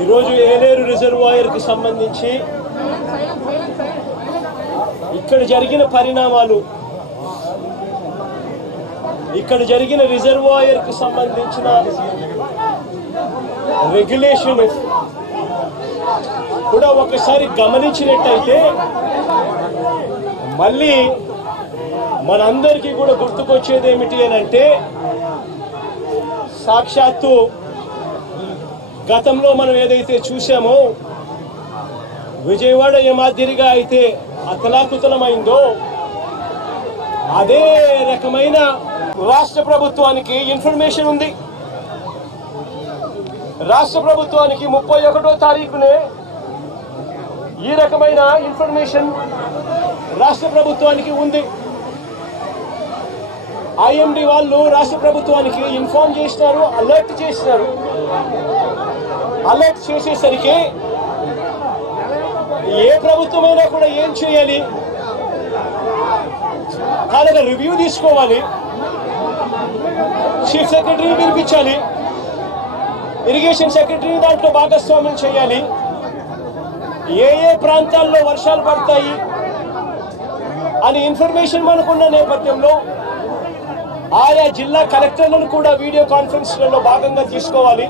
ఈరోజు ఏలేరు రిజర్వాయర్కి సంబంధించి ఇక్కడ జరిగిన పరిణామాలు, ఇక్కడ జరిగిన రిజర్వాయర్కి సంబంధించిన రెగ్యులేషన్ కూడా ఒకసారి గమనించినట్టయితే మళ్ళీ మనందరికీ కూడా గుర్తుకొచ్చేది ఏమిటి అని అంటే, సాక్షాత్తు గతంలో మనం ఏదైతే చూసామో విజయవాడ ఏ మాదిరిగా అయితే అతలాకుతలమైందో అదే రకమైన రాష్ట్ర ప్రభుత్వానికి ఇన్ఫర్మేషన్ ఉంది. రాష్ట్ర ప్రభుత్వానికి 31వ తారీఖునే ఈ రకమైన ఇన్ఫర్మేషన్ రాష్ట్ర ప్రభుత్వానికి ఉంది. ఐఎండి వాళ్ళు రాష్ట్ర ప్రభుత్వానికి ఇన్ఫార్మ్ చేసినారు, అలర్ట్ చేసినారు. అలర్ట్ చేసేసరికి ఏ ప్రభుత్వమైనా కూడా ఏం చేయాలి, వాళ్ళ రివ్యూ తీసుకోవాలి, చీఫ్ సెక్రటరీని పిలిపించాలి, ఇరిగేషన్ సెక్రటరీని దాంట్లో భాగస్వామ్యం చేయాలి. ఏ ఏ ప్రాంతాల్లో వర్షాలు పడతాయి అని ఇన్ఫర్మేషన్ మనకున్న నేపథ్యంలో ఆయా జిల్లా కలెక్టర్లను కూడా వీడియో కాన్ఫరెన్స్లలో భాగంగా తీసుకోవాలి.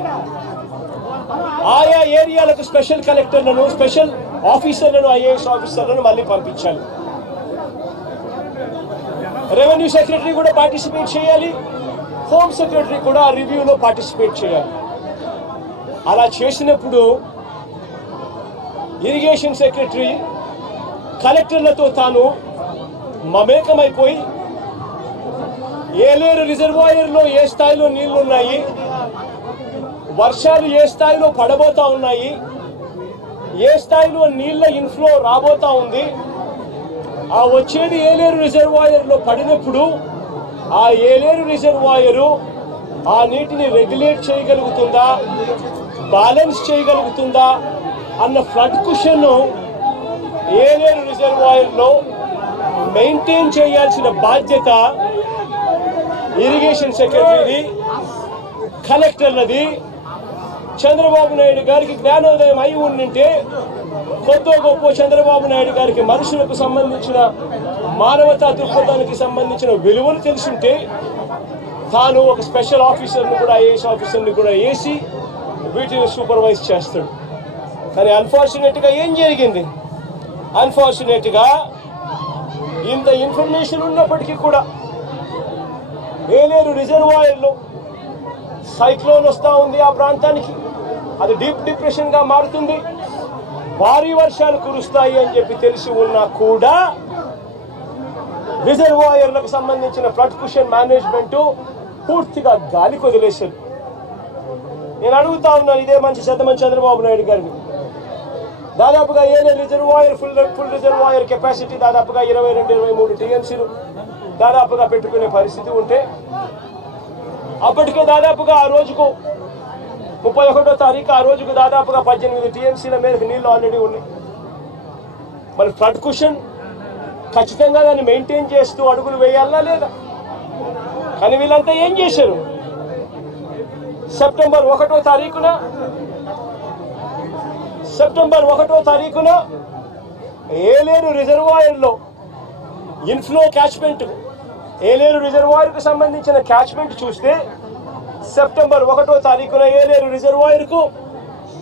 ఆయా ఏరియాలకు స్పెషల్ కలెక్టర్లను, స్పెషల్ ఆఫీసర్లను, ఐఏఎస్ ఆఫీసర్లను మళ్ళీ పంపించాలి. రెవెన్యూ సెక్రటరీ కూడా పార్టిసిపేట్ చేయాలి, హోమ్ సెక్రటరీ కూడా ఆ రివ్యూలో పార్టిసిపేట్ చేయాలి. అలా చేసినప్పుడు ఇరిగేషన్ సెక్రటరీ కలెక్టర్లతో తాను మమేకమైపోయి ఏలేరు రిజర్వాయర్లో ఏ స్థాయిలో నీళ్లున్నాయి, వర్షాలు ఏ స్థాయిలో పడబోతా ఉన్నాయి, ఏ స్థాయిలో నీళ్ల ఇన్ఫ్లో రాబోతా ఉంది, ఆ వచ్చేది ఏలేరు రిజర్వాయర్లో పడినప్పుడు ఆ ఏలేరు రిజర్వాయరు ఆ నీటిని రెగ్యులేట్ చేయగలుగుతుందా, బ్యాలెన్స్ చేయగలుగుతుందా అన్న ఫ్లడ్ కుషన్ ఏలేరు రిజర్వాయర్లో మెయింటైన్ చేయాల్సిన బాధ్యత ఇరిగేషన్ సెక్రటరీది, కలెక్టర్లది. చంద్రబాబు నాయుడు గారికి జ్ఞానోదయం అయి ఉండింటే, కొద్దో గొప్ప చంద్రబాబు నాయుడు గారికి మనుషులకు సంబంధించిన మానవతా దృక్పథానికి సంబంధించిన విలువలు తెలుసుంటే తాను ఒక స్పెషల్ ఆఫీసర్ని కూడా, ఐఏఎస్ ఆఫీసర్ని కూడా వేసి వీటిని సూపర్వైజ్ చేస్తాడు. కానీ అన్ఫార్చునేట్గా ఏం జరిగింది? అన్ఫార్చునేట్గా ఇంత ఇన్ఫర్మేషన్ ఉన్నప్పటికీ కూడా ఏలేరు రిజర్వాయర్లో సైక్లోన్ వస్తూ ఉంది, ఆ ప్రాంతానికి అది డీప్ డిప్రెషన్గా మారుతుంది, భారీ వర్షాలు కురుస్తాయి అని చెప్పి తెలిసి ఉన్నా కూడా రిజర్వాయర్లకు సంబంధించిన ఫ్లడ్ కుషన్ మేనేజ్మెంట్ పూర్తిగా గాలికి వదిలేశారు. నేను అడుగుతా ఉన్నాను, ఇదే మంచి శతమంది చంద్రబాబు నాయుడు గారిని, దాదాపుగా Yeleru reservoir full reservoir capacity దాదాపుగా 22-23 టీఎంసీలు దాదాపుగా పెట్టుకునే పరిస్థితి ఉంటే, అప్పటికే దాదాపుగా ఆ రోజుకు 31వ తారీఖు ఆ రోజుకు దాదాపుగా 18 టీఎంసీల మేరకు నీళ్లు ఆల్రెడీ ఉన్నాయి. మరి ఫ్లడ్ కుషన్ ఖచ్చితంగా దాన్ని మెయింటైన్ చేస్తూ అడుగులు వేయాలా లేదా? కానీ వీళ్ళంతా ఏం చేశారు? సెప్టెంబర్ 1వ తారీఖున ఏలేరు రిజర్వాయర్లో ఇన్ఫ్లో క్యాచ్మెంట్, ఏలేరు రిజర్వాయర్కు సంబంధించిన క్యాచ్మెంట్ చూస్తే సెప్టెంబర్ 1వ తారీఖున ఏలేరు రిజర్వాయర్కు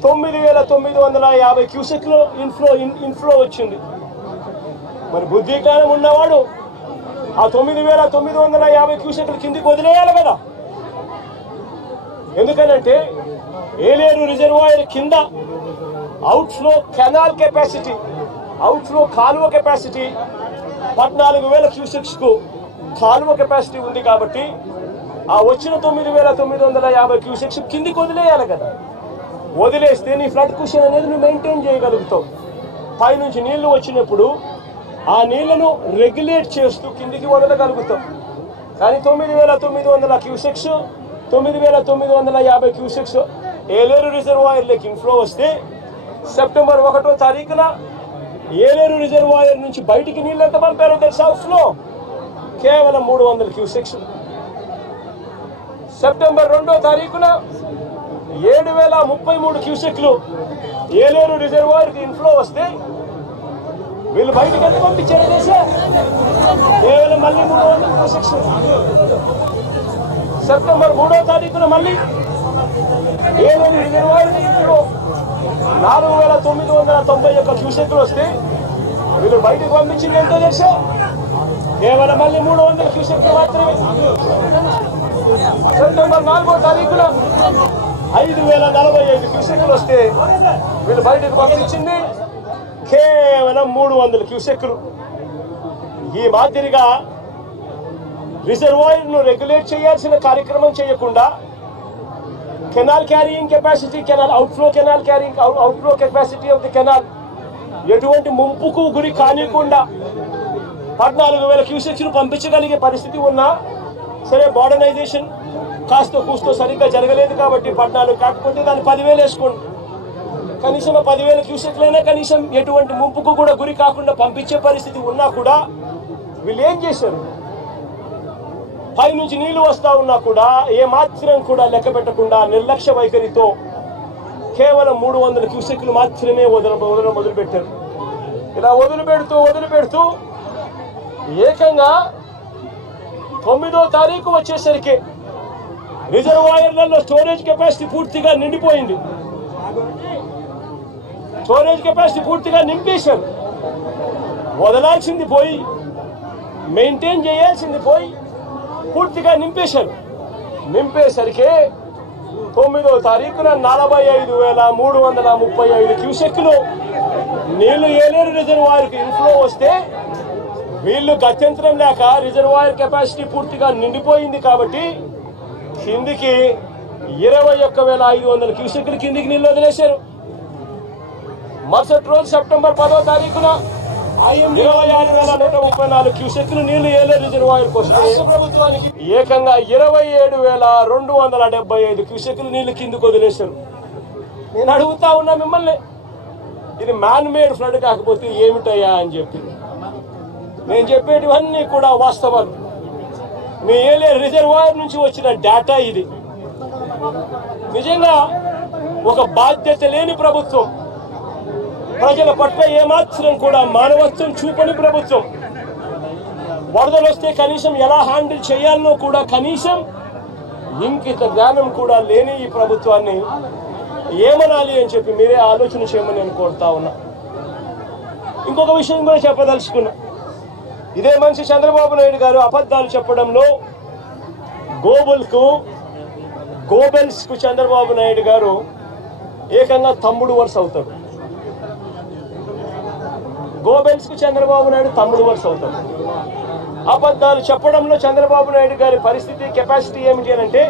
9,950 క్యూసెక్లు ఇన్ఫ్లో వచ్చింది. మరి బుద్ధి జ్ఞానం ఉన్నవాడు ఆ 9,950 క్యూసెక్లు కిందికి వదిలేయాలి కదా. ఎందుకనంటే ఏలేరు రిజర్వాయర్ కింద అవుట్ఫ్లో కెనాల్ కెపాసిటీ, అవుట్ఫ్లో కాలువ కెపాసిటీ 14,000 క్యూసెక్స్కు కాలువ కెపాసిటీ ఉంది. కాబట్టి ఆ వచ్చిన 9,950 క్యూసెక్స్ కిందికి వదిలేయాలి కదా. వదిలేస్తే నీ ఫ్లడ్ కుషన్ అనేది నువ్వు మెయింటైన్ చేయగలుగుతావు. పైనుంచి నీళ్లు వచ్చినప్పుడు ఆ నీళ్లను రెగ్యులేట్ చేస్తూ కిందికి వదలగలుగుతాం. కానీ 9,900 క్యూసెక్స్, 9,950 క్యూసెక్స్ ఏలేరు రిజర్వాయర్లోకి ఇన్ఫ్లో వస్తే సెప్టెంబర్ 1వ తారీఖున ఏలేరు రిజర్వాయర్ నుంచి బయటికి నీళ్ళు ఎంత పంపారో తెలుసా? అవుట్ఫ్లో కేవలం 300 క్యూసెక్స్. సెప్టెంబర్ 2వ తారీఖున 7,033 క్యూసెక్లు ఏలేరు రిజర్వాయర్కి ఇన్ఫ్లో వస్తే వీళ్ళు బయటకు ఎంత పంపించారు దేశా కేవలం మళ్ళీ 300 క్యూసెక్స్. సెప్టెంబర్ 3వ తారీఖున మళ్ళీ ఏలేరు రిజర్వాయర్కి ఇన్ఫ్లో 4,991 క్యూసెక్లు వస్తే వీళ్ళు బయటకు పంపించింది ఎంతో తెలుసా కేవలం మళ్ళీ 300 క్యూసెక్లు మాత్రమే. సెప్టెంబర్ 4వ తారీఖున 5,045 క్యూసెక్లు వస్తే వీళ్ళు బయటకు పంపించింది కేవలం 300 క్యూసెక్లు. ఈ మాదిరిగా రిజర్వాయర్ను రెగ్యులేట్ చేయాల్సిన కార్యక్రమం చేయకుండా canal carrying capacity, canal carrying outflow capacity of the canal ఎటువంటి ముంపుకు గురి కానికుండా 14,000 క్యూసెక్స్ను పంపించగలిగే పరిస్థితి ఉన్నా సరే మోడర్నైజేషన్ కాస్త కూస్తో సరిగ్గా జరగలేదు కాబట్టి 14 కాకపోతే దాన్ని 10,000 వేసుకోండి. కనీసం 10,000 క్యూసెక్లైనా కనీసం ఎటువంటి ముంపుకు కూడా గురి కాకుండా పంపించే పరిస్థితి ఉన్నా కూడా వీళ్ళు ఏం చేశారు? పై నుంచి నీళ్లు వస్తా ఉన్నా కూడా ఏ మాత్రం కూడా లెక్క పెట్టకుండా నిర్లక్ష్య వైఖరితో కేవలం 300 క్యూసెక్లు మాత్రమే మొదలుపెట్టారు. ఇలా వదిలిపెడుతూ ఏకంగా 9వ తారీఖు వచ్చేసరికి రిజర్వాయర్లలో స్టోరేజ్ కెపాసిటీ పూర్తిగా నిండిపోయింది. స్టోరేజ్ కెపాసిటీ పూర్తిగా నింపేశారు. వదలాల్సింది పోయి మెయింటైన్ చేయాల్సింది పోయి పూర్తిగా నింపేశారు. నింపేసరికి 9వ తారీఖున 45,335 క్యూసెక్లు నీళ్లు ఏలేరు రిజర్వాయర్కి ఇన్ఫ్లో వస్తే వీళ్ళు గత్యంతరం లేక రిజర్వాయర్ కెపాసిటీ పూర్తిగా నిండిపోయింది కాబట్టి కిందికి 21,500 క్యూసెక్లు కిందికి నీళ్ళు వదిలేశారు. మరుసటి రోజు సెప్టెంబర్ 10వ తారీఖున 26,134 క్యూసెక్లు నీళ్లు ఏలేరు రిజర్వాయర్కి వస్తే రాష్ట్ర ప్రభుత్వానికి ఏకంగా 27,275 క్యూసెక్లు నీళ్లు కిందికి వదిలేశారు. నేను అడుగుతా ఉన్నా మిమ్మల్ని, ఇది మ్యాన్ మేడ్ ఫ్లడ్ కాకపోతే ఏమిటయ్యా అని చెప్పి. నేను చెప్పేటివన్నీ కూడా వాస్తవాలు. మీ ఏలేరు రిజర్వాయర్ నుంచి వచ్చిన డేటా ఇది. నిజంగా ఒక బాధ్యత లేని ప్రభుత్వం, ప్రజల పట్ల ఏమాత్రం కూడా మానవత్వం చూపని ప్రభుత్వం, వరదలు వస్తే కనీసం ఎలా హ్యాండిల్ చేయాలనో కూడా కనీసం ఇంకిత జ్ఞానం కూడా లేని ఈ ప్రభుత్వాన్ని ఏమనాలి అని చెప్పి మీరే ఆలోచన చేయమని నేను కోరుతా ఉన్నా. ఇంకొక విషయం కూడా చెప్పదలుచుకున్నా. ఇదే మనిషి చంద్రబాబు నాయుడు గారు అబద్ధాలు చెప్పడంలో గోబెల్స్కు చంద్రబాబు నాయుడు గారు ఏకంగా తమ్ముడు వరుస అవుతాడు. గోబెల్స్కు చంద్రబాబు నాయుడు తమ్ముడు వరుస అవుతాడు. అబద్ధాలు చెప్పడంలో చంద్రబాబు నాయుడు గారి పరిస్థితి, కెపాసిటీ ఏమిటి అని అంటే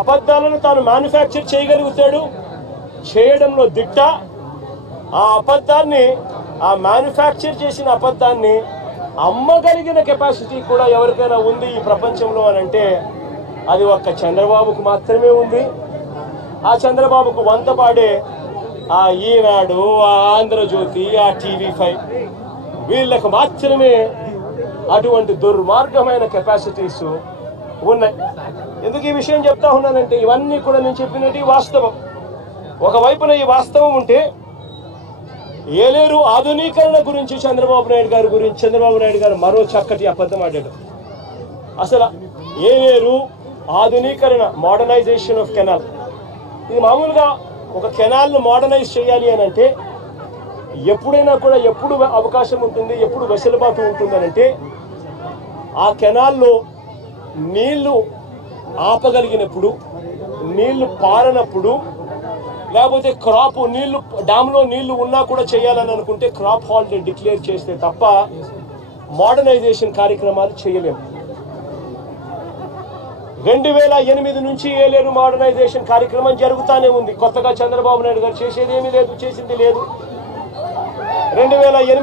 అబద్ధాలను తాను మ్యానుఫ్యాక్చర్ చేయగలుగుతాడు, చేయడంలో దిట్ట. ఆ అబద్ధాన్ని, ఆ మ్యానుఫ్యాక్చర్ చేసిన అబద్ధాన్ని అమ్మగలిగిన కెపాసిటీ కూడా ఎవరికైనా ఉంది ఈ ప్రపంచంలో అని అంటే అది ఒక్క చంద్రబాబుకు మాత్రమే ఉంది. ఆ చంద్రబాబుకు వంతపాడే ఆ ఈనాడు, ఆ ఆంధ్రజ్యోతి, ఆ TV5 వీళ్ళకు మాత్రమే అటువంటి దుర్మార్గమైన కెపాసిటీస్ ఉన్నాయి. ఎందుకు ఈ విషయం చెప్తా ఉన్నానంటే ఇవన్నీ కూడా నేను చెప్పినట్టు వాస్తవం. ఒకవైపున ఈ వాస్తవం ఉంటే ఏలేరు ఆధునీకరణ గురించి చంద్రబాబు నాయుడు గారు మరో చక్కటి అబద్ధం ఆడాడు. అసలు ఏలేరు ఆధునీకరణ, మోడర్నైజేషన్ ఆఫ్ కెనాల్, ఇది మామూలుగా ఒక కెనాల్ను మోడర్నైజ్ చేయాలి అని అంటే ఎప్పుడైనా కూడా ఎప్పుడు అవకాశం ఉంటుంది, ఎప్పుడు వెసులుబాటు ఉంటుందనంటే ఆ కెనాల్లో నీళ్లు ఆపగలిగినప్పుడు, నీళ్లు పారనప్పుడు, లేకపోతే క్రాప్ నీళ్లు డ్యామ్లో నీళ్లు ఉన్నా కూడా చేయాలని అనుకుంటే క్రాప్ హాలిడే డిక్లేర్ చేస్తే తప్ప మోడర్నైజేషన్ కార్యక్రమాలు చేయలేము. 2008 నుంచి ఏలేరు మోడర్నైజేషన్ కార్యక్రమం జరుగుతూనే ఉంది. కొత్తగా చంద్రబాబు నాయుడు గారు చేసేది ఏమీ లేదు, చేసింది లేదు. 2008